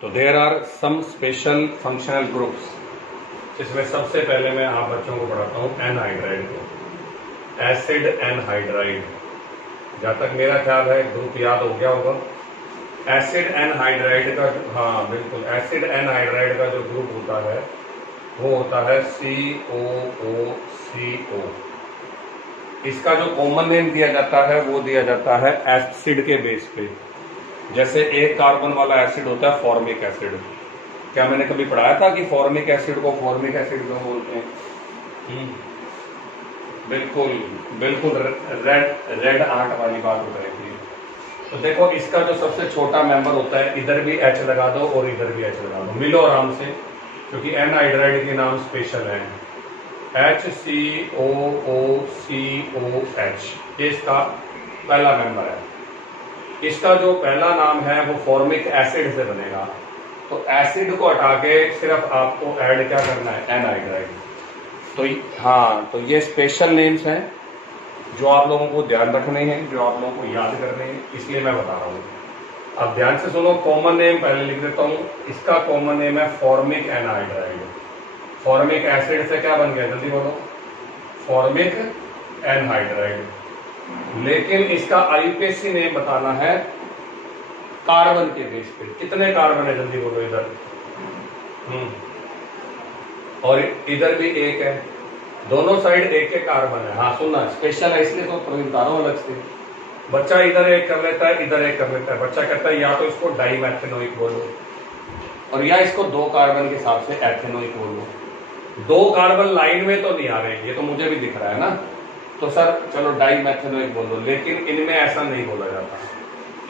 तो there are some special functional groups, इसमें सबसे पहले मैं आप बच्चों को पढ़ाता हूँ एनहाइड्राइड को, एसिड एनहाइड्राइड। जहाँ तक मेरा ख्याल है ग्रुप याद हो गया होगा। एसिड एनहाइड्राइड का, हाँ बिल्कुल, एसिड एनहाइड्राइड का जो ग्रुप होता है वो होता है COOCO। इसका जो कॉमन नेम दिया जाता है वो दिया जाता है एसिड के बेस पे। जैसे एक कार्बन वाला एसिड होता है फॉर्मिक एसिड। क्या मैंने कभी पढ़ाया था कि फॉर्मिक एसिड को फॉर्मिक एसिड क्यों बोलते हैं? बिल्कुल बिल्कुल, रेड आर्ट वाली बात हो रही थी। तो देखो, इसका जो सबसे छोटा मेंबर होता है, इधर भी H लगा दो और इधर भी H लगा दो, मिलो आराम से, क्योंकि एनहाइड्राइड के नाम स्पेशल है। HCOOCOH, ये इसका पहला मेंबर है। इसका जो पहला नाम है वो फॉर्मिक एसिड से बनेगा। तो एसिड को हटा के सिर्फ आपको ऐड क्या करना है? एनहाइड्राइड। तो हाँ, तो ये स्पेशल नेम्स हैं जो आप लोगों को ध्यान रखने हैं, जो आप लोगों को याद करने हैं, इसलिए मैं बता रहा हूँ। अब ध्यान से सुनो, कॉमन नेम पहले लिख देता हूँ। इसका कॉमन नेम है फॉर्मिक एनहाइड्राइड। फॉर्मिक एसिड से क्या बन गया? जल्दी बोलो। Formic anhydride. लेकिन इसका आईयूपीएसी नेम बताना है कार्बन के बेस पे। कितने कार्बन है? जल्दी बोलो। इधर और इधर भी एक है, दोनों साइड एक एक कार्बन है। हाँ सुनना, स्पेशल है इसलिए तो बता रहा हूं अलग से। बच्चा इधर एक कर लेता है, इधर एक कर लेता है। बच्चा कहता है या तो इसको डाइमेथेनोइक बोलो और या इसको 2 कार्बन के हिसाब से एथेनोइक बोलो। 2 कार्बन लाइन में तो नहीं आ रहे, ये तो मुझे भी दिख रहा है ना। तो सर चलो डाइमेथेनोइक बोल दो, लेकिन इनमें ऐसा नहीं बोला जाता।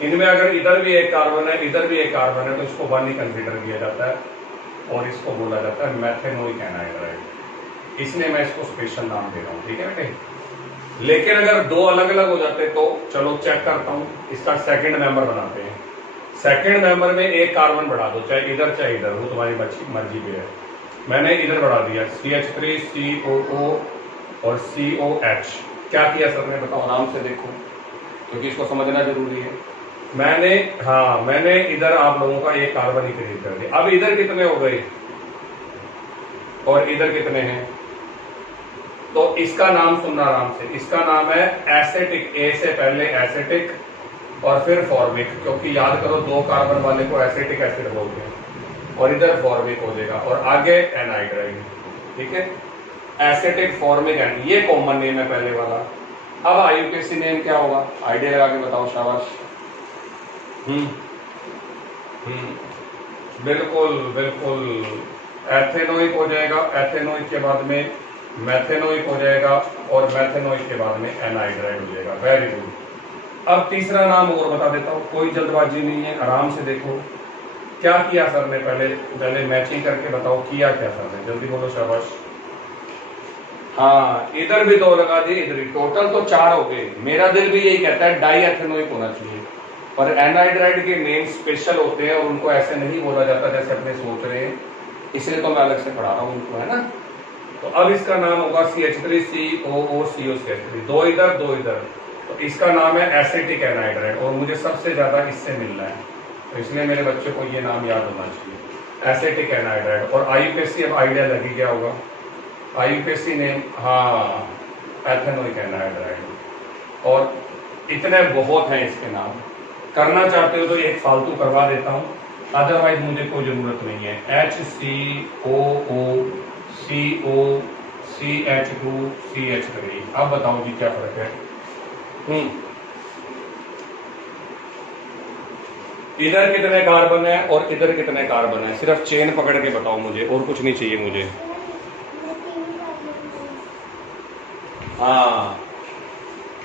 इनमें अगर इधर भी एक कार्बन है, इधर भी एक कार्बन है, तो इसको 1 ही कंसीडर किया जाता है और इसको बोला जाता है मेथेनोइक एनहाइड्राइड। इसलिए मैं इसको स्पेशल नाम दे रहा हूँ, ठीक है बेटे। लेकिन अगर 2 अलग अलग हो जाते तो चलो चेक करता हूँ, इसका सेकंड मेंबर बनाते हैं। सेकंड मेंबर में एक कार्बन बढ़ा दो, चाहे इधर चाहे इधर, वो तुम्हारी मर्जी पे है। मैंने इधर बढ़ा दिया CH3 COO और COH। क्या किया सर ने? बताओ, आराम से देखो, क्योंकि इसको समझना जरूरी है। मैंने इधर आप लोगों का एक कार्बन ही क्रिएट कर दिया। अब इधर कितने हो गए और इधर कितने हैं? तो इसका नाम सुनना आराम से। इसका नाम है एसेटिक। ए से पहले एसेटिक और फिर फॉर्मिक, क्योंकि याद करो 2 कार्बन वाले को एसेटिक एसिड बोलते हैं और इधर फॉर्मिक हो जाएगा और आगे एनहाइड्राइड, ठीक है। एसेटिक, फॉर्मिक, एंड ये कॉमन नेम है पहले वाला। अब आईयूपीएसी नेम क्या होगा? आइडिया लगा के बताओ, शाबाश। बिल्कुल बिल्कुल, एथेनोइक हो जाएगा, एथेनोइक के बाद में मैथेनोइक हो जाएगा और मैथेनोइक के बाद में एनहाइड्राइड हो जाएगा। Very good. अब तीसरा नाम और बता देता हूं, कोई जल्दबाजी नहीं है, आराम से देखो। क्या किया सर ने? पहले मैचिंग करके बताओ, किया क्या सर ने? जल्दी बोलो, शाबाश। हाँ, इधर भी 2 लगा दिए, इधर भी। टोटल तो 4 हो गए। मेरा दिल भी यही कहता है डाइएथेनोइक होना चाहिए, पर एनहाइड्राइड के नेम स्पेशल होते हैं और उनको ऐसे नहीं बोला जाता जैसे अपने सोच रहे हैं, इसलिए तो मैं अलग से पढ़ा रहा हूं उनको, है ना। तो अब इसका नाम होगा CH3 COO COCH3। 2 इधर 2 इधर, तो इसका नाम है एसिटिक एनहाइड्राइड और मुझे सबसे ज्यादा इससे मिलना है, तो इसलिए मेरे बच्चे को ये नाम याद होना चाहिए, एसिटिक एनहाइड्राइड। और आईयूपीएसी, अब आइडिया लगी क्या होगा? आईयूपीएसी नेम, हाँ, एथेनोइक एनहाइड्राइड। और इतने बहुत हैं इसके नाम। करना चाहते हो तो एक फालतू करवा देता हूं, अदरवाइज मुझे कोई जरूरत नहीं है। HCOO CO CH2 CH3। अब बताओ जी क्या फर्क है? इधर कितने कार्बन है और इधर कितने कार्बन है? सिर्फ चेन पकड़ के बताओ मुझे, और कुछ नहीं चाहिए मुझे। हाँ,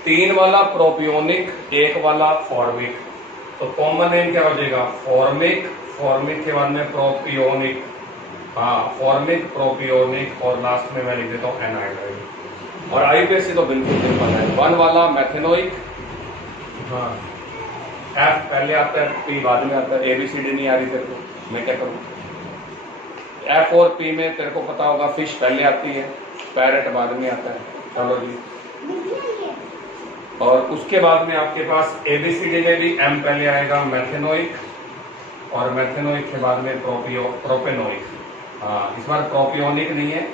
3 वाला प्रोपियोनिक, 1 वाला फॉर्मिक। तो कॉमन नेम क्या हो जाएगा? फॉर्मिक, फॉर्मिक के बाद में प्रोपियोनिक। हाँ, फॉर्मिक, प्रोपियोनिक और लास्ट में मैं लिख देता हूँ एनहाइड्राइड। और आईयूपीएसी तो बिल्कुल सिंपल है। 1 वाला मैथेनोइक, हाँ, F पहले आता है, P बाद में आता है। ABCD नहीं आ रही तेरे को, मैं क्या करूँ? F और P में तेरे को पता होगा, फिश पहले आती है, पैरेट बाद में आता है। चलो जी, और उसके बाद में आपके पास ABCD में भी M पहले आएगा, मैथेनोइक, और मेथेनोइक के बाद में प्रोपेनोइक। हाँ, इस बार प्रोपियोनिक नहीं है,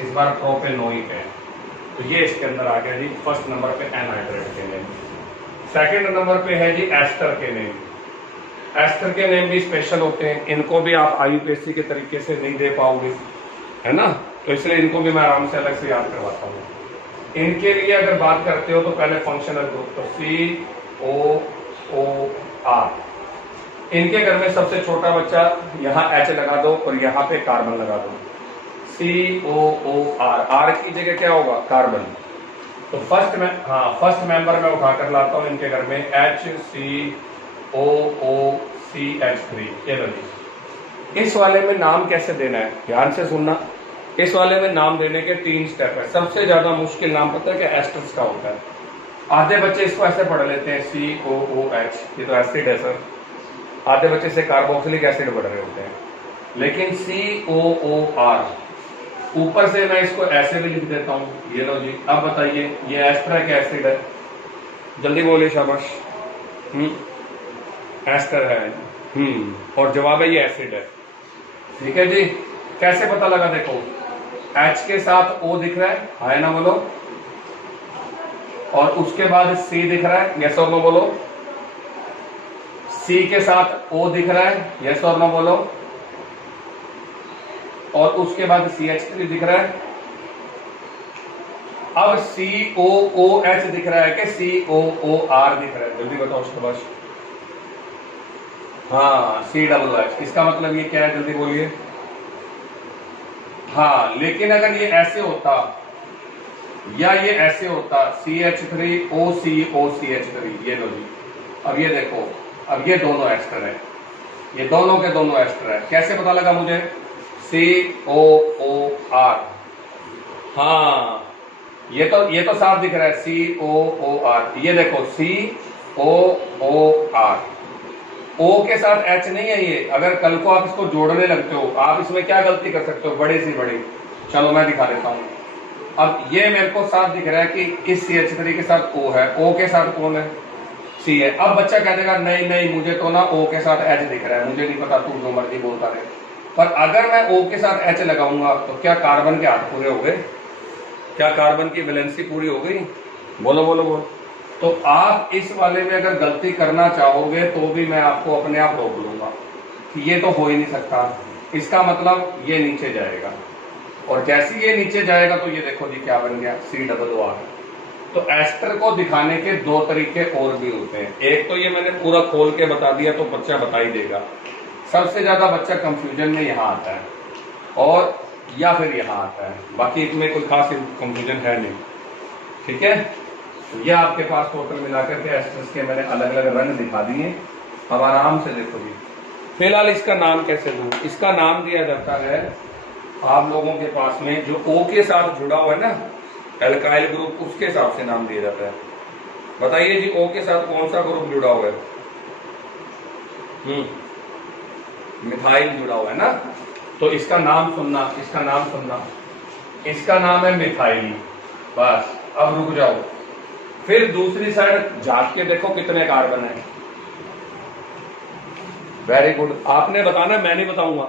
इस बार प्रोपेनोइक है। तो ये इसके अंदर आ गया जी फर्स्ट नंबर पे एनहाइड्रेट के नेम। सेकंड नंबर पे है जी एस्टर के नेम। एस्टर के नेम भी स्पेशल होते हैं, इनको भी आप IUPAC के तरीके से नहीं दे पाओगे, है ना, तो इसलिए इनको भी मैं आराम से अलग से याद करवाता हूँ। इनके लिए अगर बात करते हो तो पहले फंक्शनल ग्रुप, तो COOR। इनके घर में सबसे छोटा बच्चा यहाँ H लगा दो और यहाँ पे कार्बन लगा दो, COOR। R की जगह क्या होगा, कार्बन। तो फर्स्ट मेंबर में उठा कर लाता हूं इनके घर में HCOOCH3। ये लो जी। इस वाले में नाम कैसे देना है, ध्यान से सुनना। इस वाले में नाम देने के 3 स्टेप है। सबसे ज्यादा मुश्किल नाम पता है कि एस्टर्स का होता है। आधे बच्चे इसको ऐसे पढ़ लेते हैं COOH, ये तो एसिड है सर। आधे बच्चे से कार्बोक्सिलिक एसिड पढ़ रहे होते हैं, लेकिन COOR ऊपर से मैं इसको ऐसे भी लिख देता हूं। ये लो जी। अब बताइए ये एस्टरिक एसिड है, जल्दी बोलिए, शाबाश। एस्टर है। और जवाब है ये एसिड है। ठीक है जी। कैसे पता लगा, देखो H के साथ O दिख रहा है ना, बोलो। और उसके बाद C दिख रहा है, यस और नो बोलो। C के साथ O दिख रहा है, यस और नो बोलो। और उसके बाद CH3 दिख रहा है। अब COOH दिख रहा है कि COOR दिख रहा है, जल्दी बताओ शाबाश। हाँ, COOH। इसका मतलब ये क्या है, जल्दी बोलिए। हाँ, लेकिन अगर ये ऐसे होता या ये ऐसे होता, CH3OCOCH3, ये लो जी। अब ये देखो, अब ये दोनों एस्टर है, ये दोनों के दोनों एस्टर है। कैसे पता लगा मुझे, COOR। हाँ, ये तो साफ दिख रहा है, COOR। ये देखो COOR। O के साथ H नहीं है ये। अगर कल को आप इसको जोड़ने लगते हो, आप इसमें क्या गलती कर सकते हो, बड़ी सी बड़ी। चलो मैं दिखा देता हूं। अब ये मेरे को साफ दिख रहा है कि इस CH3 के साथ O है, O के साथ कौन है, C है। अब बच्चा कह देगा नहीं नहीं, मुझे तो ना O के साथ H दिख रहा है, मुझे नहीं पता, तू जो मर्जी बोलता रहे। पर अगर मैं O के साथ H लगाऊंगा तो क्या कार्बन के हाथ पूरे हो गए, क्या कार्बन की वैलेंसी पूरी हो गई, बोलो बोलो बोलो। तो आप इस वाले में अगर गलती करना चाहोगे तो भी मैं आपको अपने आप रोक लूंगा कि ये तो हो ही नहीं सकता। इसका मतलब ये नीचे जाएगा, और जैसे ये नीचे जाएगा तो ये देखो जी क्या बन गया, COOR। तो एस्टर को दिखाने के 2 तरीके और भी होते हैं। एक तो ये मैंने पूरा खोल के बता दिया तो बच्चा बता ही देगा। सबसे ज्यादा बच्चा कंफ्यूजन में यहाँ आता है, और या फिर यहाँ आता है, बाकी इसमें कोई खास कंफ्यूजन है नहीं। ठीक है, तो ये आपके पास टोटल मिलाकर के एस्टर्स के मैंने अलग अलग रंग दिखा दिए। अब आराम से देखो जी। फिलहाल इसका नाम कैसे दूं, इसका नाम दिया जाता है आप लोगों के पास में जो O के साथ जुड़ा हुआ है ना, एल्काइल ग्रुप, उसके हिसाब से नाम दिया जाता है। बताइए जी, O के साथ कौन सा ग्रुप जुड़ा हुआ है, मिथाइल जुड़ा हुआ है ना, तो इसका नाम सुनना, इसका नाम सुनना, इसका नाम है मिथाइल। बस अब रुक जाओ, फिर दूसरी साइड झांक के देखो कितने कार्बन है। वेरी गुड, आपने बताना, मैं नहीं बताऊंगा।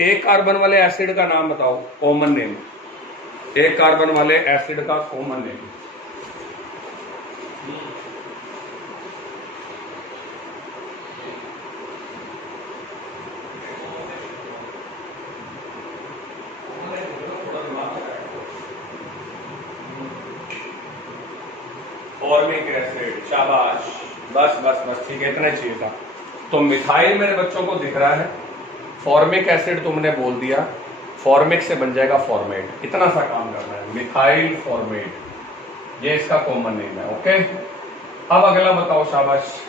एक कार्बन वाले एसिड का नाम बताओ, कॉमन नेम। एक कार्बन वाले एसिड का कॉमन नेम। फॉर्मिक एसिड, शाबाश। बस बस बस, ठीक है, इतना चाहिए था। तो मिथाइल मेरे बच्चों को दिख रहा है, फॉर्मिक एसिड तुमने बोल दिया, फॉर्मिक से बन जाएगा फॉर्मेट। इतना सा काम करना है, मिथाइल फॉर्मेट, ये इसका कॉमन नेम है। ओके, अब अगला बताओ, शाबाश।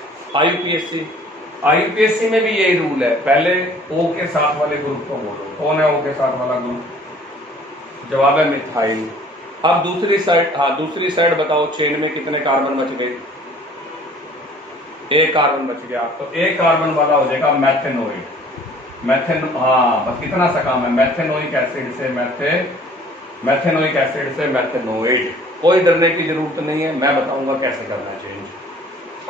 IUPAC में भी यही रूल है, पहले O के साथ वाले ग्रुप को बोलो। कौन है O के साथ वाला ग्रुप, जवाब है मिथाइल। अब दूसरी साइड, हाँ दूसरी साइड बताओ, चेन में कितने कार्बन बच गए, एक कार्बन बच गया, तो एक कार्बन वाला हो जाएगा मैथेनोइड। हाँ बस इतना सा काम है, मैथेनोइक एसिड से मैथेनोइक एसिड से मैथेनोइड। कोई डरने की जरूरत नहीं है, मैं बताऊंगा कैसे करना है चेंज।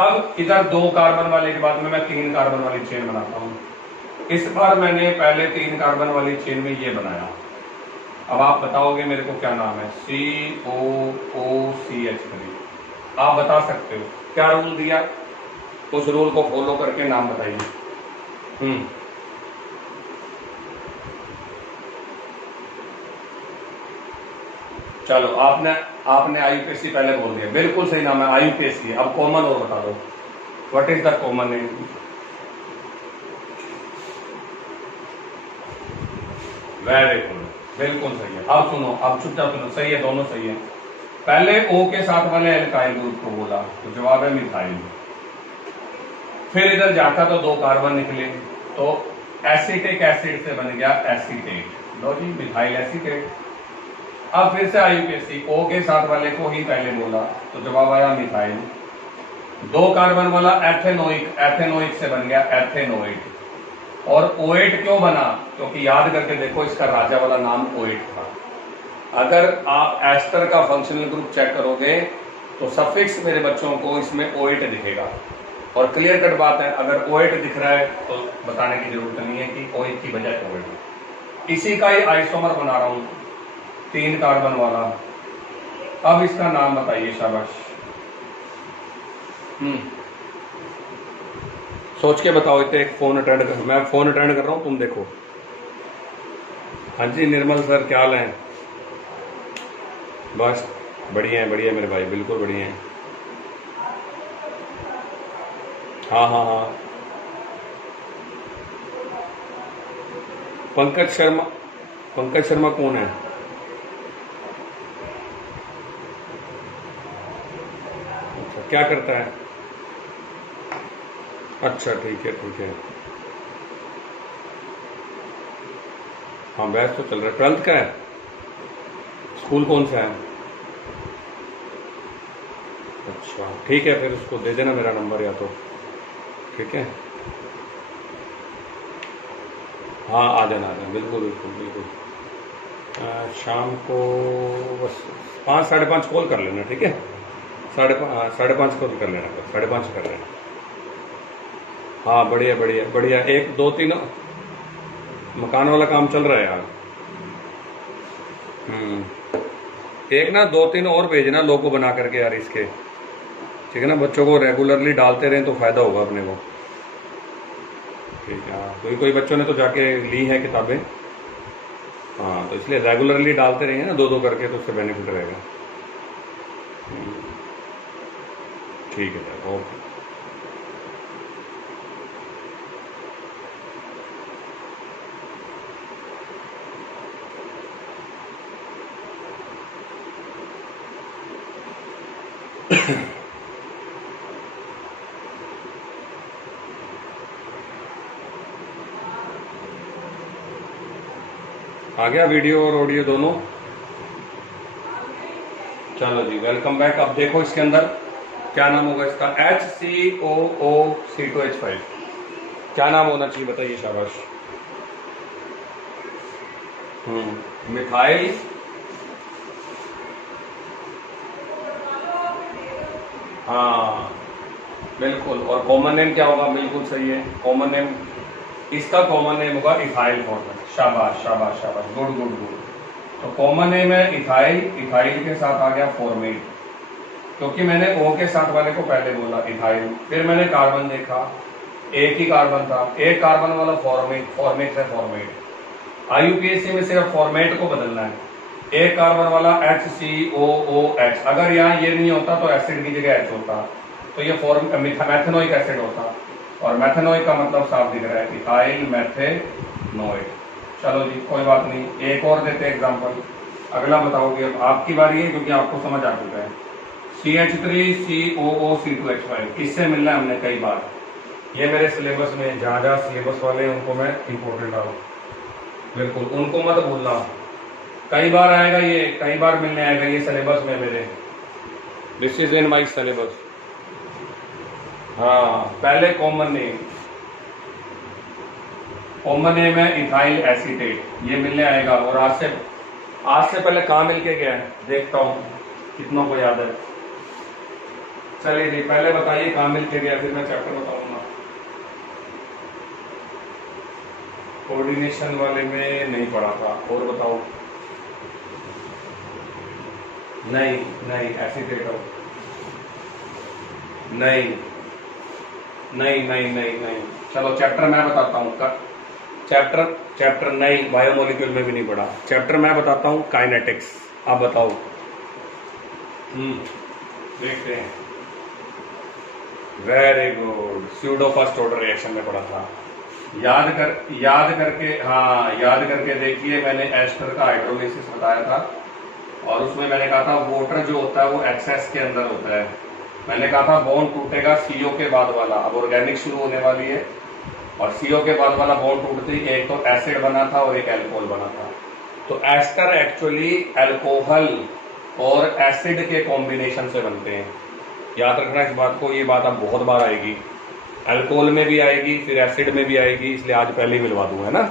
अब इधर 2 कार्बन वाले के बाद में मैं 3 कार्बन वाली चेन बनाता हूं। इस बार मैंने पहले 3 कार्बन वाली चेन में ये बनाया। अब आप बताओगे मेरे को क्या नाम है, COOCH3। आप बता सकते हो क्या रूल दिया, उस रूल को फॉलो करके नाम बताइए। चलो आपने आईयूपीएसी पहले बोल दिया, बिल्कुल सही नाम है आईयूपीएसी। अब कॉमन और बता दो, what is the common name. Very good, बिल्कुल सही है। अब सुनो, अब चुपचाप सुनो, सही है, दोनों सही है। पहले O के साथ वाले एल्काइल ग्रुप को बोला तो जवाब है मिथाइल। फिर इधर जाता तो 2 कार्बन निकले, तो एसिटिक एसिड से बन गया एसीटेट। लो जी, मिथाइल एसीटेट। अब फिर से आईयूपीएसी, O के साथ वाले को ही पहले बोला तो जवाब आया मिथाइल। 2 कार्बन वाला एथेनोइक, एथेनोइक से बन गया एथेनोइड। और OH क्यों बना, क्योंकि याद करके देखो इसका राजा वाला नाम OH था। अगर आप एस्टर का फंक्शनल ग्रुप चेक करोगे तो सफिक्स मेरे बच्चों को इसमें OH दिखेगा। और क्लियर कट बात है, अगर OH दिख रहा है तो बताने की जरूरत नहीं है कि OH की बजाय OH। इसी का ही आइसोमर बना रहा हूं 3 कार्बन वाला। अब इसका नाम बताइए, शाबाश। सोच के बताओ। इतने एक फोन अटेंड कर, मैं फोन अटेंड कर रहा हूं, तुम देखो। हाँ जी निर्मल सर, क्या हाल है। बस बढ़िया है, बढ़िया है मेरे भाई, बिल्कुल बढ़िया है। हाँ हाँ हाँ, पंकज शर्मा, पंकज शर्मा कौन है। अच्छा, क्या करता है। अच्छा ठीक है ठीक है। हाँ बैच तो चल रहा है, 12th का है। स्कूल कौन सा है। अच्छा ठीक है, फिर उसको दे देना मेरा नंबर या तो, ठीक है। हाँ आ जाना बिल्कुल बिल्कुल बिल्कुल। शाम को बस 5 साढ़े 5 कॉल कर लेना, ठीक है। 5:30 कॉल कर लेना, 5:30 कर लेना। हाँ बढ़िया बढ़िया बढ़िया। 1 2 3 मकान वाला काम चल रहा है यार। एक ना 2 3 और भेजना लोगो बना करके यार इसके, ठीक है ना। बच्चों को रेगुलरली डालते रहें तो फायदा होगा अपने को, ठीक है। हाँ कोई कोई बच्चों ने तो जाके ली है किताबें, हाँ तो इसलिए रेगुलरली डालते रहेंगे ना 2 2 करके, तो उससे बेनिफिट रहेगा। ठीक है सर, ओके। आ गया वीडियो और ऑडियो दोनों। चलो जी, वेलकम बैक। अब देखो इसके अंदर क्या नाम होगा इसका, HCOOC2H5। क्या नाम होना चाहिए बताइए, शाबाश। मिथाइल हाँ बिल्कुल। और कॉमन नेम क्या होगा, बिल्कुल सही है। कॉमन नेम, इसका कॉमन नेम होगा इथाइल फॉर्मेट। शाबाश शाबाश शाबाश, गुड गुड गुड। तो कॉमन नेम है इथाइल, इथाइल के साथ आ गया फॉर्मेट, क्योंकि मैंने O के साथ वाले को पहले बोला इथाइल। फिर मैंने कार्बन देखा, एक ही कार्बन था, एक कार्बन वाला फॉर्मेट, फॉर्मेट से फॉर्मेट। आईयूपीएसी में सिर्फ फॉर्मेट को बदलना है। एक कार्बन वाला HCOOH, अगर यहाँ ये नहीं होता तो एसिड की जगह H होता, तो ये मैथेनोइक एसिड होता। और मैथेनोइक का मतलब साफ दिख रहा है, इथाइल मैथेनोइड। चलो जी कोई बात नहीं, एक और देते एग्जांपल। अगला बताओगे, अब आपकी बारी है क्योंकि आपको समझ आ चुका है। CH3COOC2H5, इससे मिलना है हमने कई बार। ये मेरे सिलेबस में, जहाँ जहाँ सिलेबस वाले हैं उनको मैं इंपॉर्टेंट डालूँ, बिल्कुल उनको मत भूलना। कई बार आएगा ये, कई बार मिलने आएगा ये सिलेबस में मेरे। This is in my syllabus. हाँ पहले कॉमन नेम, कॉमन नेम है इथाइल एसीटेट, ये मिलने आएगा। और आज से पहले कहाँ मिल के गया है, देखता हूँ कितनों को याद है। चलिए जी, पहले बताइए कहाँ मिल के गया, फिर मैं चैप्टर बताऊंगा। कोऑर्डिनेशन वाले में नहीं पढ़ा था, और बताओ। नहीं नहीं, एसीटेट हो, नहीं नहीं नहीं नहीं नहीं। चलो चैप्टर मैं बताता हूँ। चैप्टर चैप्टर नहीं, बायोमोलिक्यूल में भी नहीं पढ़ा। चैप्टर मैं बताता हूँ, काइनेटिक्स। आप बताओ। देखते हैं। Very good, pseudo first order reaction में पढ़ा था। याद करके देखिए। मैंने एस्टर का हाइड्रोलिसिस बताया था, और उसमें मैंने कहा था वाटर जो होता है वो एक्सेस के अंदर होता है। मैंने कहा था बॉन्ड टूटेगा सीओ के बाद वाला। अब ऑर्गेनिक शुरू होने वाली है, और सीओ के बाद वाला बॉन्ड टूटते ही एक तो एसिड बना था और एक अल्कोहल बना था। तो एस्टर एक्चुअली अल्कोहल और एसिड के कॉम्बिनेशन से बनते हैं। याद रखना इस बात को, ये बात अब बहुत बार आएगी। अल्कोहल में भी आएगी, फिर एसिड में भी आएगी, इसलिए आज पहले ही मिलवा दूंगा, है ना।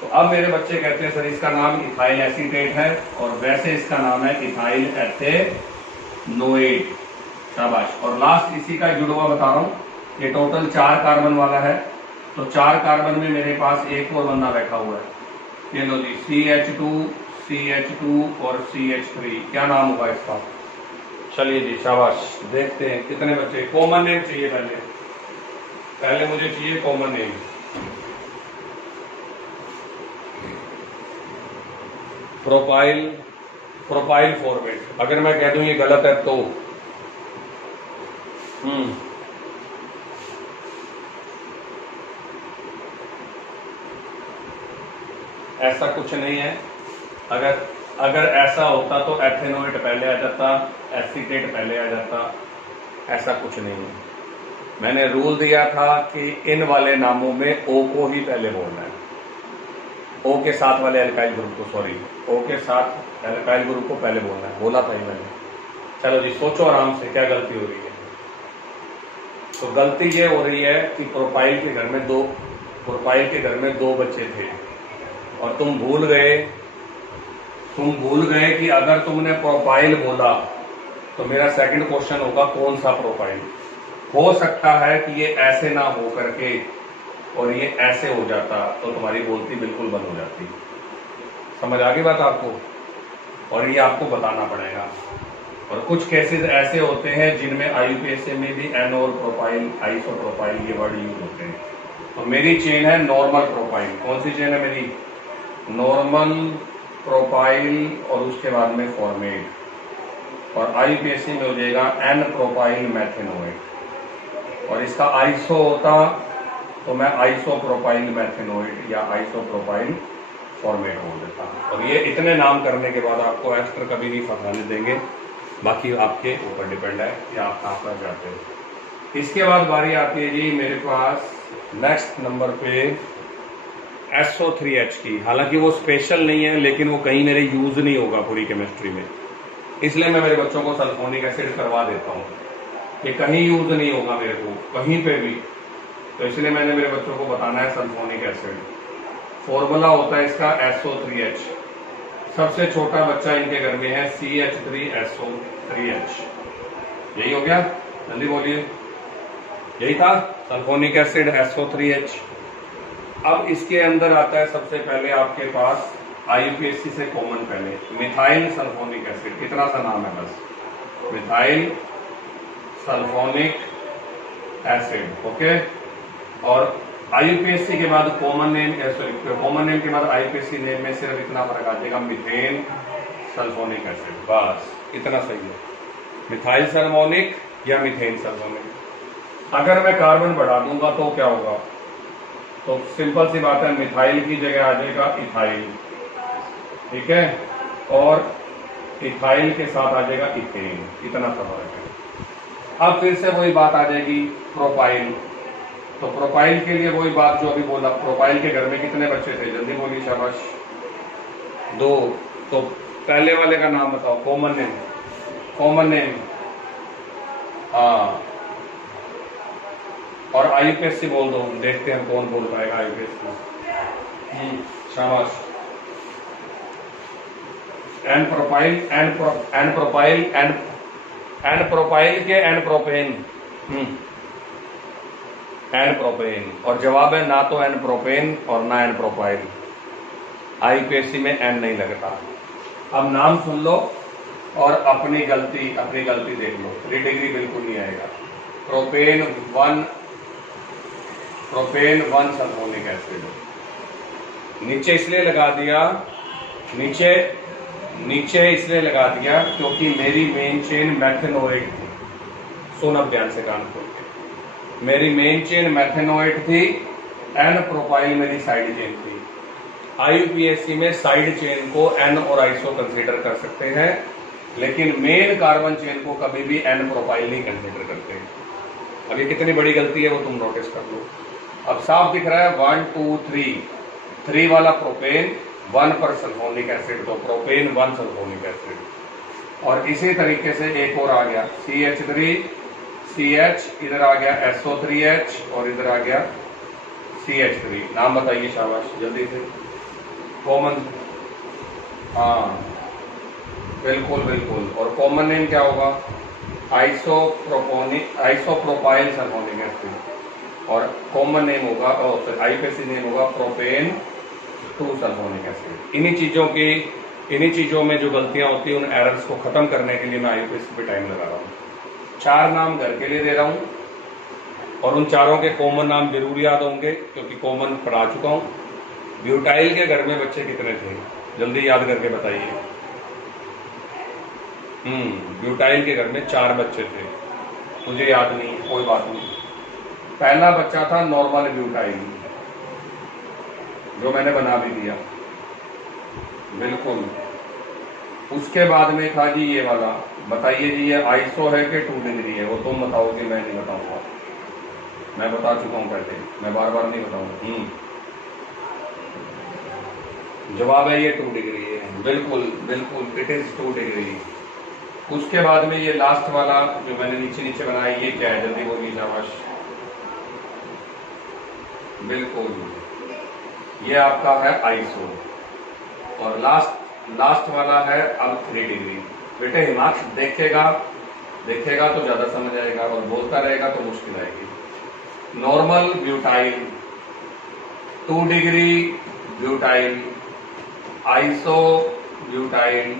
तो अब मेरे बच्चे कहते हैं सर इसका नाम इथाइल एसीटेट है, और वैसे इसका नाम है इथाइल एथेनोएट। शाबाश। और लास्ट इसी का जुड़वा बता रहा हूं, ये टोटल 4 कार्बन वाला है। तो 4 कार्बन में मेरे पास एक और बंदा बैठा हुआ है। ये लो जी, CH2 और CH3। क्या नाम होगा इसका? चलिए जी, शाबाश। देखते हैं कितने बच्चे। कॉमन नेम चाहिए पहले मुझे चाहिए कॉमन नेम। Propyl format. अगर मैं कह दूं ये गलत है तो ऐसा कुछ नहीं है। अगर ऐसा होता तो एथेनोएट पहले आ जाता, एसीटेट पहले आ जाता। ऐसा कुछ नहीं है। मैंने रूल दिया था कि इन वाले नामों में ओ को ही पहले बोलना है। ओ के साथ वाले एल्काइल ग्रुप को, सॉरी, ओ के साथ एल्काइल ग्रुप को पहले बोलना है। बोला था ही मैंने। चलो जी, सोचो आराम से क्या गलती हो रही है। तो गलती ये हो रही है कि प्रोपाइल के घर में दो बच्चे थे, और तुम भूल गए कि अगर तुमने प्रोपाइल बोला तो मेरा सेकंड क्वेश्चन होगा कौन सा प्रोपाइल। हो सकता है कि ये ऐसे ना हो करके और ये ऐसे हो जाता, तो तुम्हारी बोलती बिल्कुल बंद हो जाती। समझ आ गई बात आपको? और ये आपको बताना पड़ेगा। और कुछ केसेस ऐसे होते हैं जिनमें आईयूपीएससी में भी एनोल प्रोपाइल, आइसोप्रोपाइल ये वर्ड यूज होते हैं। तो मेरी चेन है नॉर्मल प्रोपाइल। कौन सी चेन है मेरी? नॉर्मल प्रोपाइल, और उसके बाद में फॉर्मेट। और आईयूपीएससी में हो जाएगा एन प्रोपाइल मैथेनोएट। और इसका आइसो होता तो मैं आइसोप्रोपाइल मैथेनोएट या आइसोप्रोपाइल फॉर्मेट बोल देता। और ये इतने नाम करने के बाद आपको एस्टर कभी नहीं फंसाने देंगे। बाकी आपके ऊपर डिपेंड है कि आप कहाँ पर जाते हो। इसके बाद बारी आती है जी मेरे पास नेक्स्ट नंबर पे SO3H की। हालांकि वो स्पेशल नहीं है, लेकिन वो कहीं मेरे यूज नहीं होगा पूरी केमिस्ट्री में, इसलिए मैं मेरे बच्चों को सल्फोनिक एसिड करवा देता हूँ। ये कहीं यूज नहीं होगा मेरे को कहीं पे भी, तो इसलिए मैंने मेरे बच्चों को बताना है सल्फोनिक एसिड। फॉर्मूला होता है इसका SO3H। सबसे छोटा बच्चा इनके घर में है CH3SO3H। यही हो गया? जल्दी बोलिए। यही था सल्फोनिक एसिड SO3H। अब इसके अंदर आता है सबसे पहले आपके पास आईयूपीएससी से कॉमन पहले मिथाइल सल्फोनिक एसिड। इतना सा नाम है बस, मिथाइल सल्फोनिक एसिड। ओके। और आईयूपीएससी के बाद कॉमन नेम के बाद आईयूपीएससी नेम में सिर्फ इतना फर्क आ जाएगा, मिथेन सल्फोनिक एसिड। बस इतना सही है, मिथाइल सल्फोनिक या मिथेन सल्फोनिक। अगर मैं कार्बन बढ़ा दूंगा तो क्या होगा? तो सिंपल सी बात है, मिथाइल की जगह आ जाएगा इथाइल, ठीक है, और इथाइल के साथ आ जाएगा इथेन। इतना सा फर्क है। अब फिर से वही बात आ जाएगी प्रोपाइल। तो प्रोपाइल के लिए वही बात जो अभी बोला। प्रोपाइल के घर में कितने बच्चे थे? जल्दी बोलिए। शाबाश। 2। तो पहले वाले का नाम बताओ। Common name. हाँ, और आईयूपीएससी बोल दो। देखते हैं कौन बोल पाएगा आईयूपीएससी। शाबाश। एन प्रोपाइल के एन प्रोपेन। एन प्रोपेन, और जवाब है ना तो एन प्रोपेन और ना एन प्रोपाइल। आईयूपीएससी में एन नहीं लगता। अब नाम सुन लो और अपनी गलती देख लो। 3 डिग्री बिल्कुल नहीं आएगा। Propane 1 sulphonic acid. नीचे इसलिए लगा दिया, नीचे इसलिए लगा दिया क्योंकि मेरी मेन चेन मैथेनोएट थी। सुन अब ध्यान से कान खोल के, मेरी मेन चेन मैथेनोएट थी, एन प्रोपाइल मेरी साइड चेन थी। आईयूपीएससी में साइड चेन को एन और आइसो कंसीडर कर सकते हैं, लेकिन मेन कार्बन चेन को कभी भी एन प्रोपाइल नहीं कंसीडर करते। अब ये कितनी बड़ी गलती है वो तुम नोटिस कर लो। अब साफ दिख रहा है 1 2 3 वाला प्रोपेन 1 पर सल्फोनिक एसिड, तो प्रोपेन 1 सल्फोनिक एसिड। और इसी तरीके से एक और आ गया CH3 CH, इधर आ गया SO3H और इधर आ गया CH3। नाम बताइए शाबाश जल्दी से। कॉमन, हाँ बिल्कुल। और कॉमन नेम क्या होगा? Isopropyl sulphonic acid. और कॉमन नेम होगा, आईयूपीएससी नेम होगा प्रोपेन 2 सल्फोनिक एसिड। इन्हीं चीजों में जो गलतियां होती हैं उन एरर्स को खत्म करने के लिए मैं आईयूपीएससी पे टाइम लगा रहा हूँ। 4 नाम घर के लिए दे रहा हूँ और उन चारों के कॉमन नाम जरूर याद होंगे क्योंकि कॉमन पढ़ा चुका हूँ। ब्यूटाइल के घर में बच्चे कितने थे? जल्दी याद करके बताइए। ब्यूटाइल के घर में 4 बच्चे थे। मुझे याद नहीं, कोई बात नहीं। पहला बच्चा था नॉर्मल ब्यूटाइल, जो मैंने बना भी दिया, बिल्कुल। उसके बाद में था जी ये वाला। बताइए जी ये आइसो है कि 2 डिग्री है? वो तुम बताओगे, मैं नहीं बताऊंगा। मैं बता चुका हूं पहले, मैं बार बार नहीं बताऊंगा। जवाब है ये 2 डिग्री है, बिल्कुल इट इज 2 डिग्री। उसके बाद में ये लास्ट वाला जो मैंने नीचे बनाया, ये क्या है? जल्दी बोलिए शाबाश। बिल्कुल, ये आपका है आइसो। और लास्ट वाला है अब 3 डिग्री। बेटे हिमांश देखेगा तो ज्यादा समझ आएगा और बोलता रहेगा तो मुश्किल आएगी। Normal butyl, 2 degree butyl, iso butyl,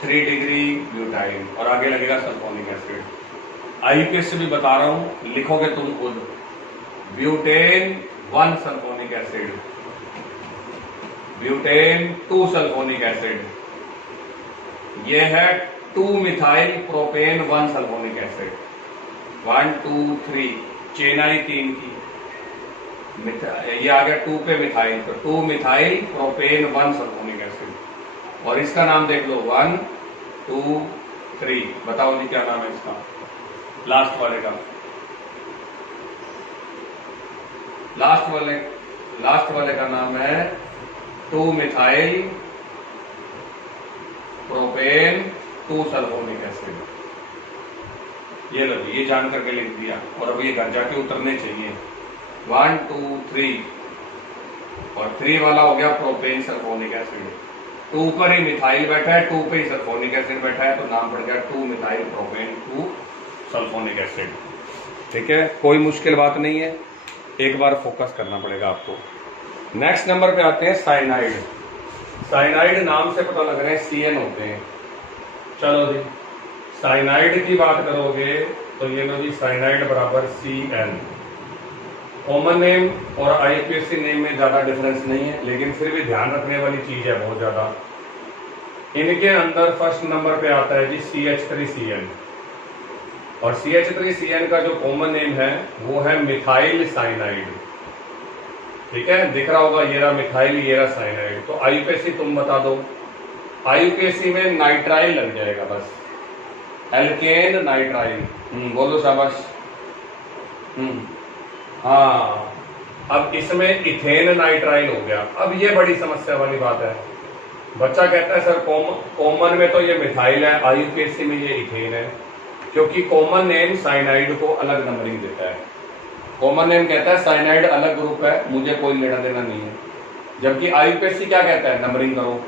3 degree butyl, और आगे लगेगा सल्फोनिक एसिड। आईयूपीएससी भी बता रहा हूं, लिखोगे तुम खुद। Butane 1 sulphonic acid, butane 2 sulphonic acid, यह है 2 methyl propane 1 sulphonic acid. 1 2 3 chain आई 3 की, ये आ गया 2 पे मिथाइल, तो 2 मिथाइल प्रोपेन 1 सल्फोनिक एसिड। और इसका नाम देख लो 1 2 3। बताओ जी क्या नाम है इसका? लास्ट वाले का नाम है 2 मिथाइल प्रोपेन 2 सल्फोनिक एसिड। ये लो, ये जान करके लिख दिया। और अब ये घर जाके उतरने चाहिए। 1 2 3 और 3 वाला हो गया प्रोपेन सल्फोनिक एसिड। 2 पर ही मिथाइल बैठा है, 2 पे ही सल्फोनिक एसिड बैठा है, तो नाम पड़ गया 2 मिथाइल प्रोपेन 2 सल्फोनिक एसिड। ठीक है, कोई मुश्किल बात नहीं है, एक बार फोकस करना पड़ेगा आपको। नेक्स्ट नंबर पे आते हैं साइनाइड। साइनाइड नाम से पता लग रहा है CN होते हैं। चलो जी, साइनाइड की बात करोगे तो ये लो जी, साइनाइड बराबर CN। कॉमन नेम और आईयूपीएससी नेम में ज्यादा डिफरेंस नहीं है, लेकिन फिर भी ध्यान रखने वाली चीज है बहुत ज्यादा। इनके अंदर फर्स्ट नंबर पे आता है जी CH3CN, और CH3CN का जो कॉमन नेम है वो है मिथाइल साइनाइड। ठीक है, दिख रहा होगा, ये रहा मिथाइल, ये रहा साइनाइड। तो आईयूपीएससी तुम बता दो। आईयूपीएससी में नाइट्राइल लग जाएगा बस, एल्केन नाइट्राइल। बोलो शाबाश। हाँ, अब इसमें इथेन नाइट्राइल हो गया। अब ये बड़ी समस्या वाली बात है। बच्चा कहता है सर कॉमन में तो ये मिथाइल है, आईयूपीएससी में ये इथेन है, क्योंकि कॉमन नेम साइनाइड को अलग नंबरिंग देता है। कॉमन नेम कहता है साइनाइड अलग ग्रुप है, मुझे कोई लेना देना नहीं है। जबकि आईयूपीएससी क्या कहता है? नंबरिंग करो।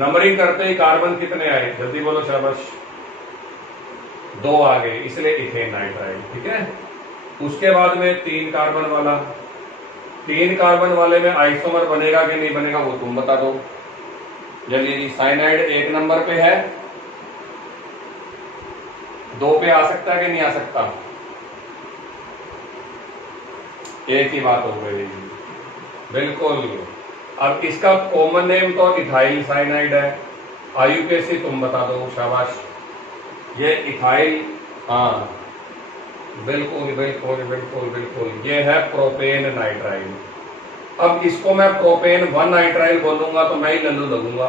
नंबरिंग करते ही कार्बन कितने आए? जल्दी बोलो शाबाश। 2 आ गए, इसलिए इथेन नाइट्राइल। ठीक है, उसके बाद में 3 कार्बन वाला, 3 कार्बन वाले में आइसोमर बनेगा कि नहीं बनेगा वो तुम बता दो। जल्दी जी, साइनाइड 1 नंबर पे है, 2 पे आ सकता है कि नहीं आ सकता? एक ही बात हो गई, बिल्कुल। अब इसका कॉमन नेम तो इथाइल साइनाइड है। आईयूपीएसी तुम बता दो, शाबाश। ये इथाइल, हाँ बिल्कुल बिल्कुल बिल्कुल बिल्कुल, ये है प्रोपेन नाइट्राइल। अब इसको मैं प्रोपेन 1 नाइट्राइल बोलूंगा तो मैं ही लल्लू लगूंगा,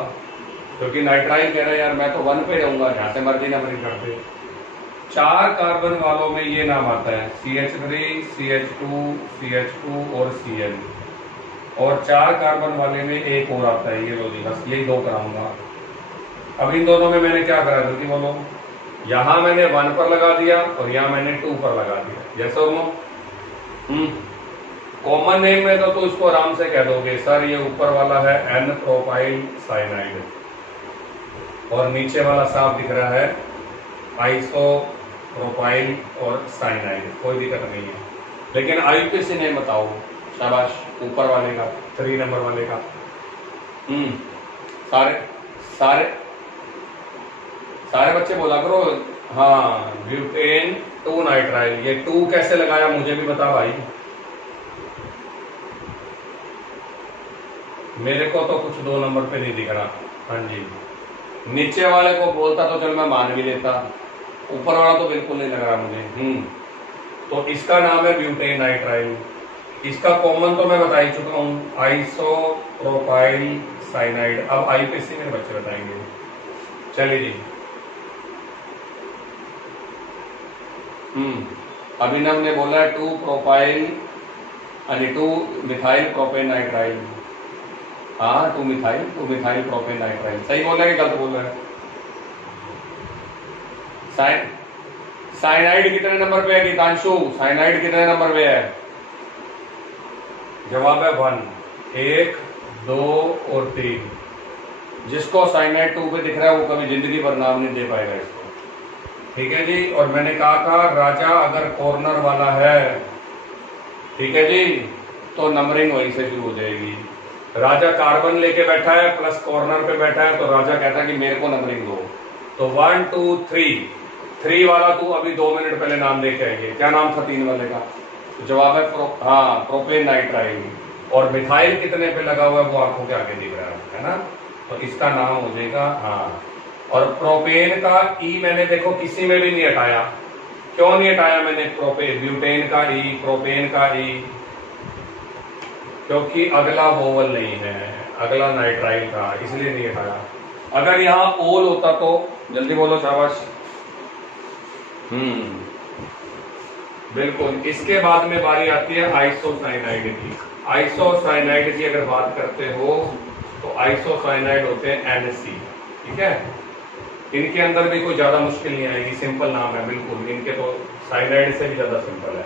क्योंकि नाइट्राइल कह रहा है यार मैं तो 1 पे रहूंगा, जहां से मर्जी ना मर्जी करते। 4 कार्बन वालों में ये नाम आता है, CH3, CH2, CH2 और Cl। और 4 कार्बन वाले में एक और आता है, ये लो जी, बस यही 2 कराऊंगा। अब इन दोनों में मैंने क्या करा जल्दी बोलो? यहां मैंने 1 पर लगा दिया और यहां मैंने 2 पर लगा दिया, जैसे कॉमन नेम में तो इसको आराम से कह दोगे सर ये ऊपर वाला है N प्रोपाइल साइनाइड और नीचे वाला साफ दिख रहा है आइसो प्रोपाइल और साइनाइड, कोई दिक्कत नहीं है। लेकिन आईयूपीएसी नेम बताओ, शाबाश, ऊपर वाले का, 3 नंबर वाले का। सारे सारे सारे बच्चे बोला करो। हाँ, ब्यूटेन 2 नाइट्राइल। ये 2 कैसे लगाया मुझे भी बता भाई, मेरे को तो कुछ 2 नंबर पे नहीं दिख रहा। हाँ जी, नीचे वाले को बोलता तो चल मैं मान भी लेता, ऊपर वाला तो बिल्कुल नहीं लग रहा मुझे। तो इसका नाम है ब्यूटेन नाइट्राइल। इसका कॉमन तो मैं बता ही चुका हूं, आइसो प्रोपाइल साइनाइड। अब आईयूपीएसी मेरे बच्चे बताएंगे। चलिए जी, अभिनव ने बोला है 2 प्रोपाइल यानी 2 मिथाइल प्रोपेन नाइट्राइल। हाँ, 2 मिथाइल प्रोपेन नाइट्राइल। सही बोल रहा है कि गलत बोल रहा है? साइनाइड कितने नंबर पे है गीतांशु? साइनाइड कितने नंबर पे है? जवाब है 1, 1, 2 और 3। जिसको साइनाइड 2 पे दिख रहा है वो कभी जिंदगी भर नाम नहीं दे पाएगा इसको, ठीक है जी। और मैंने कहा था राजा अगर कॉर्नर वाला है, ठीक है जी, तो नंबरिंग वहीं से शुरू हो जाएगी। राजा कार्बन लेके बैठा है प्लस कॉर्नर पे बैठा है, तो राजा कहता है कि मेरे को नंबरिंग दो। तो 1 2 3 वाला तू अभी 2 मिनट पहले नाम लेके आएंगे, क्या नाम था 3 वाले का? तो जवाब है प्रोपेन नाइट्राइल। और मिथाइल कितने पे लगा हुआ है वो आंखों के आगे दिख रहा है ना? तो इसका नाम हो जाएगा, हाँ। और प्रोपेन का ई मैंने देखो किसी में भी नहीं हटाया। क्यों नहीं हटाया मैंने? ब्यूटेन का ई, प्रोपेन का ई, क्योंकि अगला वोवल नहीं है, अगला नाइट्राइल का, इसलिए नहीं हटाया। अगर यहां ओल होता तो जल्दी बोलो, शाबाश। बिल्कुल। इसके बाद में बारी आती है आइसोसाइनाइड की। आइसोसाइनाइड की अगर बात करते हो तो आइसोसाइनाइड होते हैं NC, ठीक है। इनके अंदर भी कोई ज्यादा मुश्किल नहीं आएगी, सिंपल नाम है बिल्कुल। इनके तो साइनाइड से भी ज्यादा सिंपल है।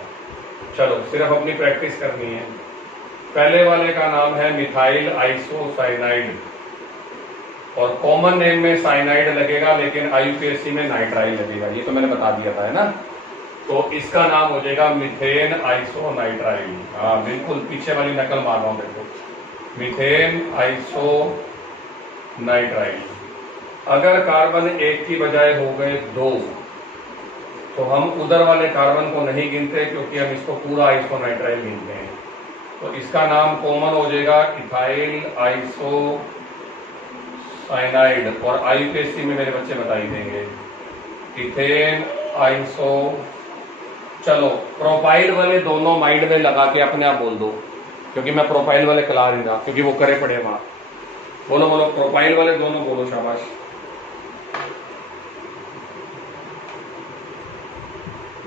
चलो, सिर्फ अपनी प्रैक्टिस करनी है। पहले वाले का नाम है मिथाइल आइसोसाइनाइड और कॉमन नेम में साइनाइड लगेगा, लेकिन आईयूपीएसी में नाइट्राइल लगेगा, ये तो मैंने बता दिया था, है ना। तो इसका नाम हो जाएगा मिथेन आइसोनाइट्राइल। हाँ बिल्कुल, पीछे वाली नकल मार रहा हूं, देखो, मिथेन आइसोनाइट्राइल। अगर कार्बन 1 की बजाय हो गए 2 तो हम उधर वाले कार्बन को नहीं गिनते, क्योंकि हम इसको पूरा आइसोनाइट्राइल गिनते हैं। तो इसका नाम कॉमन हो जाएगा इथाइल आइसोसाइनाइड। और आईयूपीएसी में मेरे बच्चे बता ही देंगे, इथेन आइसो। चलो, प्रोपाइल वाले दोनों माइंड में लगा के अपने आप बोल दो, क्योंकि मैं प्रोपाइल वाले कला नहीं रहा, क्योंकि वो करे पड़े वहां। बोलो बोलो, प्रोपाइल वाले दोनों बोलो, शाबाश।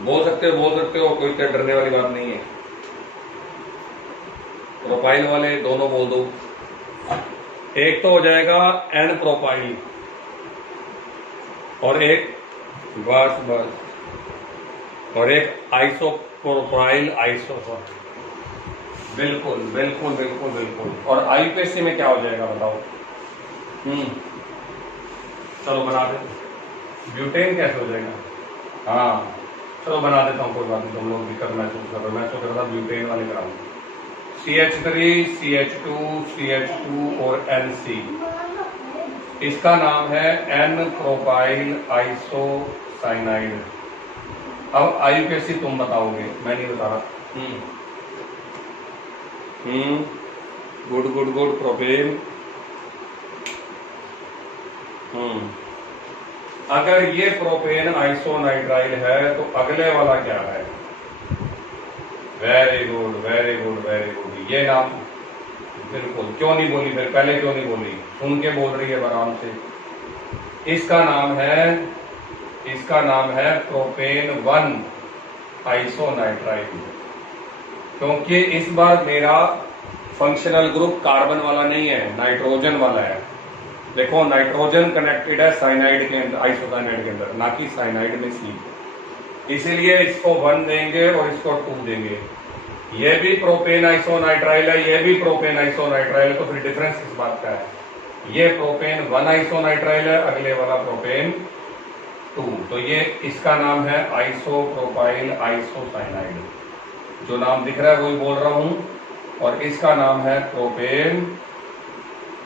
बोल सकते हो, कोई क्या डरने वाली बात नहीं है। प्रोपाइल वाले दोनों बोल दो। एक तो हो जाएगा N प्रोपाइल और एक बस और एक आइसो प्रोपाइल आइसो। बिल्कुल बिल्कुल बिल्कुल बिल्कुल। और आईयूपीएसी में क्या हो जाएगा बताओ? चलो बना दे। ब्यूटेन कैसे हो जाएगा? हाँ, चलो बना देता हूँ, कोई बात नहीं, तुम लोग दिक्कत महसूस कर रहे हो। मैं सोच रहा था ब्यूटेन वाले कराऊँ। CH3 CH2 CH2 और NC, इसका नाम है N प्रोपाइल आइसोसाइनाइड। अब IUPAC तुम बताओगे, मैं नहीं बता रहा। Good good good, propane. अगर ये प्रोपेन आइसोनाइट्राइल है तो अगले वाला क्या है? Very good very good very good, ये नाम बिल्कुल। क्यों नहीं बोली फिर, पहले क्यों नहीं बोली? सुन के बोल रही है आराम से। इसका नाम है प्रोपेन 1 आइसोनाइट्राइल, क्योंकि इस बार मेरा फंक्शनल ग्रुप कार्बन वाला नहीं है, नाइट्रोजन वाला है। देखो नाइट्रोजन कनेक्टेड है साइनाइड के अंदर, आइसोसाइनाइड के अंदर, ना कि साइनाइड में C। इसीलिए इसको 1 देंगे और इसको 2 देंगे। ये भी प्रोपेन आइसोनाइट्राइल है, ये भी प्रोपेन आइसोनाइट्राइल, तो फिर डिफरेंस किस बात का है? ये प्रोपेन 1 आइसोनाइट्राइल है, अगले वाला प्रोपेन 2। तो ये इसका नाम है आइसोप्रोपाइल आइसोसाइनाइड, जो नाम दिख रहा है वही बोल रहा हूं। और इसका नाम है प्रोपेन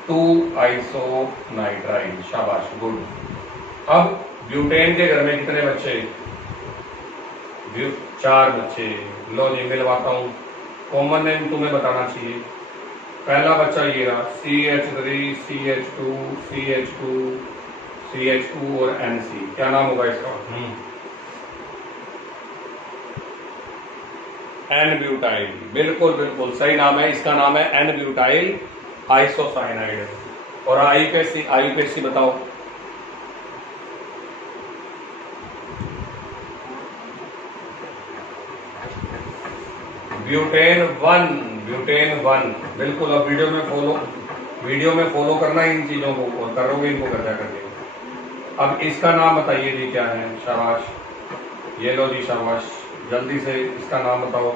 2 आइसोनाइट्राइल। शाबाश, गुड। अब ब्यूटेन के घर में कितने बच्चे? 4 बच्चे। लो जी मिलवाता हूं, कॉमन नेम तुम्हें बताना चाहिए। पहला बच्चा ये रहा, CH3 CH2 CH2 CH2 और NC। क्या नाम होगा इसका? N-ब्यूटाइल। बिल्कुल बिल्कुल सही नाम है, इसका नाम है N-ब्यूटाइल आइसोसाइनाइड। और IUPAC बताओ। ब्यूटेन 1 बिल्कुल। अब वीडियो में फॉलो करना इन चीजों को, और करोगे इनको कर करके। अब इसका नाम बताइए जी, क्या है? शाबाश, ये लो जी, शाबाश, जल्दी से इसका नाम बताओ।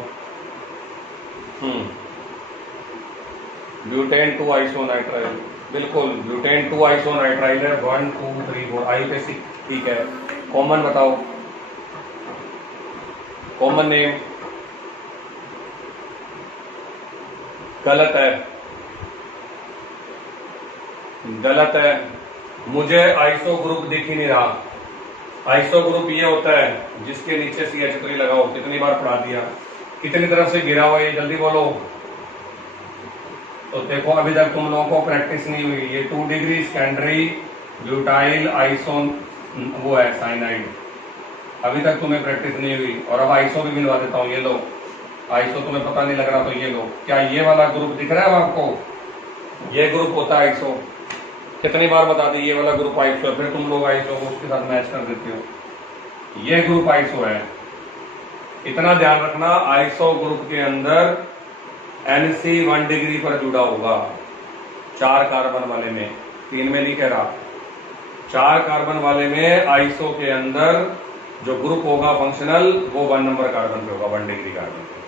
ब्यूटेन 2 आइसोनाइट्राइल, बिल्कुल ब्यूटेन 2 आइसोनाइट्राइल है। 1 2 3 4 IUPAC, ठीक है। कॉमन बताओ, कॉमन नेम। गलत है, मुझे आइसो ग्रुप दिख ही नहीं रहा। आइसो ग्रुप ये होता है जिसके नीचे CH3 लगाओ। कितनी बार पढ़ा दिया, कितनी तरफ से गिरा हुआ ये, जल्दी बोलो। तो देखो अभी तक तुम लोगों को प्रैक्टिस नहीं हुई। ये 2 डिग्री सेकेंडरी ब्यूटाइल आइसो वो है साइनाइड, अभी तक तुम्हें प्रैक्टिस नहीं हुई। और अब आइसो भी मिलवा देता हूँ, ये लो। आइसो तुम्हें पता नहीं लग रहा तो ये लो। क्या ये वाला ग्रुप दिख रहा है आपको? ये ग्रुप होता है आइसो। कितनी बार बता दी ये वाला ग्रुप आइसो है, फिर तुम लोग आइसो को उसके साथ मैच कर देते हो। ये ग्रुप आइसो है, इतना ध्यान रखना। आइसो ग्रुप के अंदर NC 1 डिग्री पर जुड़ा होगा, 4 कार्बन वाले में, 3 में नहीं कह रहा। 4 कार्बन वाले में आइसो के अंदर जो ग्रुप होगा फंक्शनल, वो 1 नंबर कार्बन पे होगा, 1 डिग्री कार्बन पे।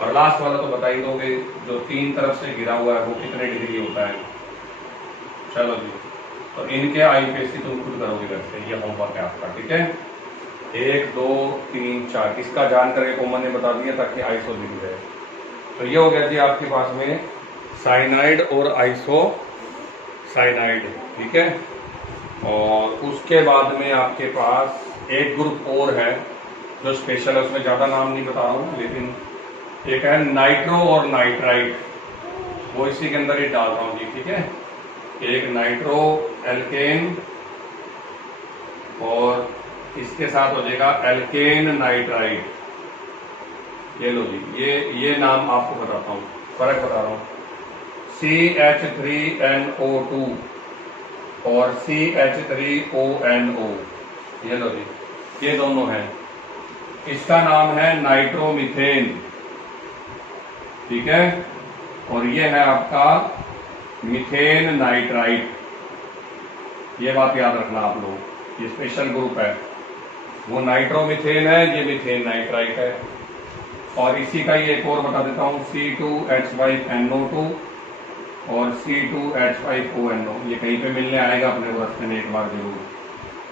और लास्ट वाला तो बता ही दोगे, जो 3 तरफ से घिरा हुआ है वो कितने डिग्री होता है। चलो जी, तो इनके IUPAC तुम खुद करोगे घर से, ये होमवर्क है आपका, ठीक है। 1 2 3 4 इसका जानकारी कॉमन ने बता दिया ताकि आइसो दिख जाए। तो ये हो गया जी आपके पास में साइनाइड और आइसोसाइनाइड, ठीक है। और उसके बाद में आपके पास एक ग्रुप और है जो स्पेशल है, उसमें ज्यादा नाम नहीं बता रहा हूँ, लेकिन एक है नाइट्रो और नाइट्राइट, वो इसी के अंदर ही डाल रहा हूँ जी, ठीक है। एक नाइट्रो एल्केन और इसके साथ हो जाएगा एल्केन नाइट्राइट। ये लो जी, ये नाम आपको बताता हूँ, फर्क बता रहा हूँ। CH3NO2 और CH3ONO, ये लो जी, ये दोनों हैं। इसका नाम है नाइट्रोमीथेन, ठीक है। और ये है आपका मीथेन नाइट्राइट। ये बात याद रखना आप लोग, ये स्पेशल ग्रुप है, वो नाइट्रोमीथेन है, ये मीथेन नाइट्राइट है। और इसी का ही एक और बता देता हूँ, C2H5NO2 और C2H5ONO, ये कहीं पे मिलने आएगा अपने रास्ते में एक बार जरूर।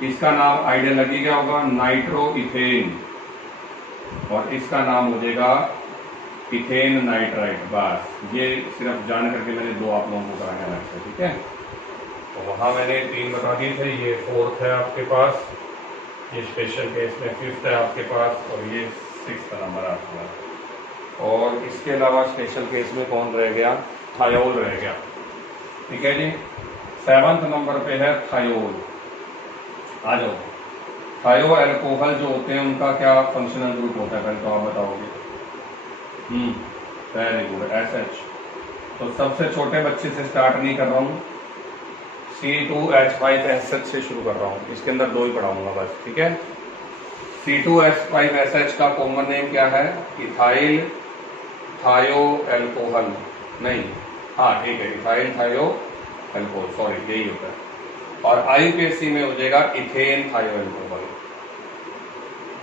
इसका नाम आइडिया लगी गया होगा, नाइट्रो इथेन, और इसका नाम हो जाएगा इथेन नाइट्राइट। बस ये सिर्फ जान करके मैंने 2 आप लोगों को कराया अलग से, ठीक है। तो वहाँ मैंने 3 बता दिए थे, ये 4th है आपके पास, ये स्पेशल केस में 5th है आपके पास, और ये 6th नंबर आपके पास। और इसके अलावा स्पेशल केस में कौन रह गया? थायोल रह गया, ठीक है जी। 7th नंबर पे है थायोल। आ जाओ, थायो अल्कोहल जो होते हैं उनका क्या फंक्शनल ग्रुप होता है, पहले तो आप बताओगे। Very good, SH। तो सबसे छोटे बच्चे से स्टार्ट नहीं कर रहा हूँ, C2H5SH से शुरू कर रहा हूँ। इसके अंदर 2 ही पढ़ाऊंगा बस, ठीक है। C2H5SH का कॉमन नेम क्या है? इथाइल थायो एल्कोहल, नहीं, हाँ ठीक है, इथाइल थायो एल्कोहल, सॉरी यही होता है। और IUPAC में हो जाएगा इथेन थायो एल्कोहल।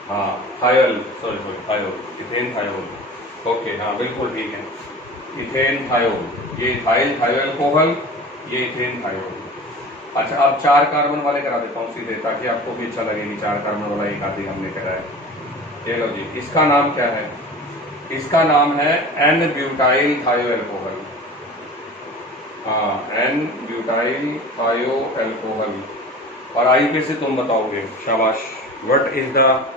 हाँ thiol, sorry thiol, ethane thiol, okay, हाँ बिल्कुल ठीक है, इथेन थायोल। ये इथाइल थायो एल्कोहल, ये इथेन थायोल। अच्छा, अब 4 कार्बन वाले करा देता हूँ सीधे, ताकि आपको भी अच्छा लगे कि 4 कार्बन वाला एक आदि हमने कराया। चलो जी, इसका नाम क्या है? इसका नाम है N ब्यूटाइल थायो एल्कोहल। हाँ, N ब्यूटाइल थायो एल्कोहल। और IUPAC तुम बताओगे, शाबाश। व्हाट इज द,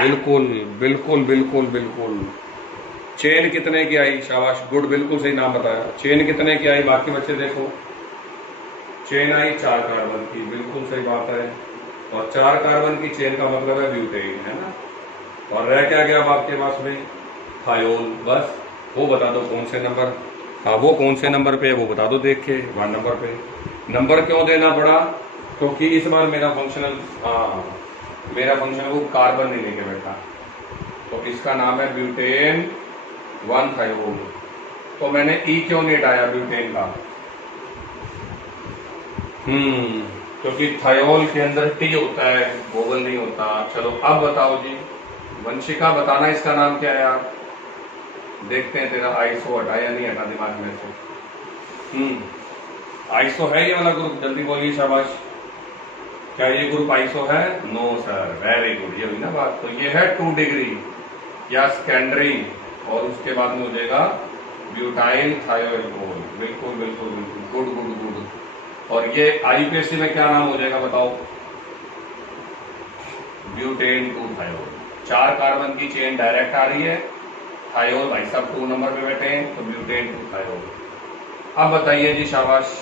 बिल्कुल बिल्कुल बिल्कुल बिल्कुल, चेन कितने की आई? शाबाश, गुड, बिल्कुल सही नाम बताया। चेन कितने की आई? बाकी बच्चे देखो, चेन आई 4 कार्बन की, बिल्कुल सही बात है। और 4 कार्बन की चेन का मतलब है ब्यूटेन, है ना। और रह क्या गया अब आपके पास में? थायोल। बस वो बता दो कौन से नंबर, हाँ वो कौन से नंबर पे है वो बता दो देख के। 1 नंबर पे। नंबर क्यों देना पड़ा? क्योंकि इस बार मेरा फंक्शनल, मेरा फंक्शनल वो कार्बन नहीं लेके बैठा, तो इसका नाम है ब्यूटेन 1 थायोल। तो मैंने ई क्यों नहीं हटाया ब्यूटेन का? क्योंकि थायोल के अंदर टी होता है, वोवल नहीं होता। चलो अब बताओ जी, वंशिका बताना इसका नाम क्या है आप? देखते हैं तेरा आइसो हटा या नहीं हटा दिमाग में से। आइसो है ये वाला ग्रुप? जल्दी बोलिए, शाबाश। क्या ये ग्रुप आइसो है? नो सर, वेरी गुड, ये हुई ना बात। तो ये है 2 डिग्री या सेकेंडरी, और उसके बाद में हो जाएगा ब्यूटाइल थायो एल्कोहल। बिल्कुल बिल्कुल बिल्कुल, गुड गुड गुड। और ये IUPAC में क्या नाम हो जाएगा बताओ? Butane 2 thiol. 4 कार्बन की चेन डायरेक्ट आ रही है, थायोल भाई साहब 2 नंबर पे बैठे हैं, तो ब्यूटेन 2 थायोल। अब बताइए जी, शाबाश।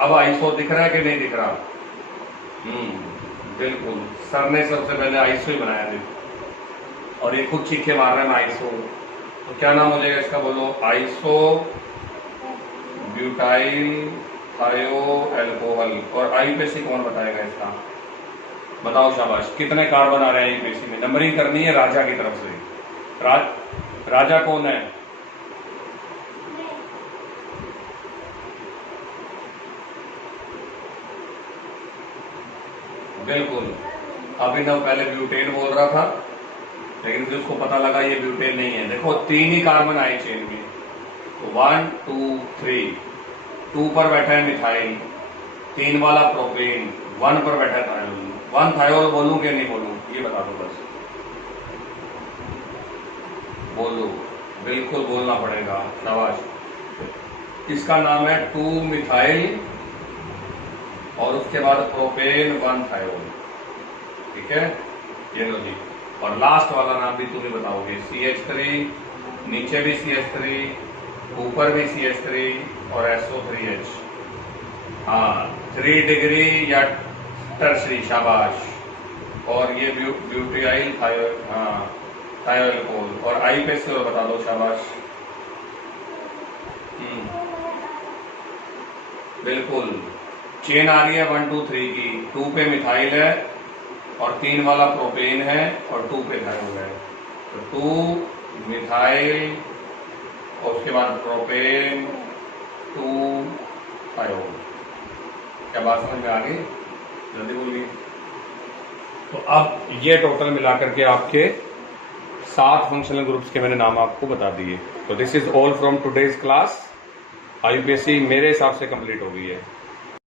अब आइसो दिख रहा है कि नहीं दिख रहा? बिल्कुल, सर ने सबसे पहले आइसो ही बनाया था, और ये खुद चीखे मार रहे हैं आइसो। तो क्या नाम हो जाएगा इसका, बोलो? आइसो ब्यूटाइल थायो एल्कोहल। और IUPAC कौन बताएगा इसका? बताओ शाबाश। कितने कार्बन आ रहे हैं IUPAC में? नंबरिंग करनी है राजा की तरफ से। राजा कौन है? बिल्कुल, अभिनव पहले ब्यूटेन बोल रहा था, लेकिन फिर उसको पता लगा ये ब्यूटेन नहीं है। देखो 3 ही कार्बन आए चेन में, तो 1 2 3। 2 पर बैठा है मिथाइल, 3 वाला प्रोपेन, 1 पर बैठा है थायोल। 1 थायोल बोलूं कि नहीं बोलूं, ये बता दो बस। बोलो, बिल्कुल बोलना पड़ेगा, शाबाश। इसका नाम है 2 मिथाइल, और उसके बाद प्रोपेन 1 थायोल, ठीक है। ये लो जी। और लास्ट वाला नाम भी तुम्हें बताओगे, CH3, नीचे भी CH3, ऊपर भी CH3 और SO3H। हाँ, 3 डिग्री या टर्सरी, शाबाश। और ये ब्यूटाइल थायो, हाँ थायो एल्कोहल। और IUPAC से बता दो, शाबाश। बिल्कुल, चेन आ रही है 1 2 3 की। 2 पे मिथाइल है, और 3 वाला प्रोपेन है, और 2 पे थायोल है। तो 2 मिथाइल, और उसके बाद प्रोपेन, 2 थायोल। क्या बात समझ में आ गई? जल्दी बोलिए। तो अब ये टोटल मिलाकर के आपके 7 फंक्शनल ग्रुप्स के मैंने नाम आपको बता दिए। तो this is all from today's class. IUPAC मेरे हिसाब से कंप्लीट हो गई है।